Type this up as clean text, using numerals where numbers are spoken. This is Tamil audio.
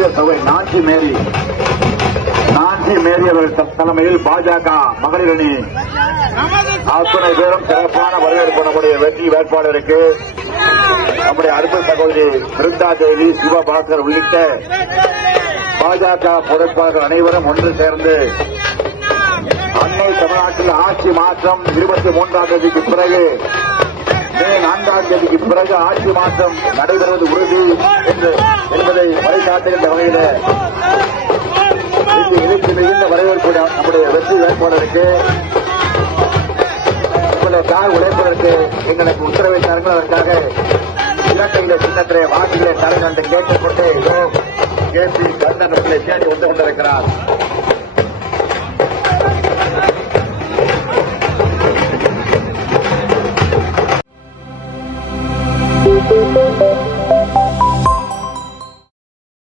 தூய சபை நாஞ்சி மேரி அவர்கள் தலைமையில் பாஜக மகளிர் அணி அத்துணை பேரும் சிறப்பான வரவேற்பு நம்முடைய வெற்றி வேட்பாளருக்கு நம்முடைய அருமை சகோதரி பிருந்தா தேவி சிவபாஸ்கர் உள்ளிட்ட பாஜக பொறுப்பாளர்கள் அனைவரும் ஒன்று சேர்ந்து அன்னை தமிழ்நாட்டில் ஆட்சி மாற்றம் 23ஆம் தேதிக்கு பிறகு மே 4ஆம் தேதிக்கு பிறகு ஆட்சி மாற்றம் நடைபெறுவது உறுதி என்பதை வழிகாட்டுகின்ற வகையில் எழுச்சி மிகுந்த வரவேற்பு நம்முடைய வெற்றி வேட்பாளருக்கு உங்களுடைய கார் உழைப்பதற்கு எங்களுக்கு உத்தரவை தருங்கள். அதற்காக இரட்டையில சின்னத்திலே வாக்குகளை தர வேண்டும் கேட்டுக்கொண்டு கே பி கண்ணன் அவர்களை தேடி வந்து கொண்டிருக்கிறார்.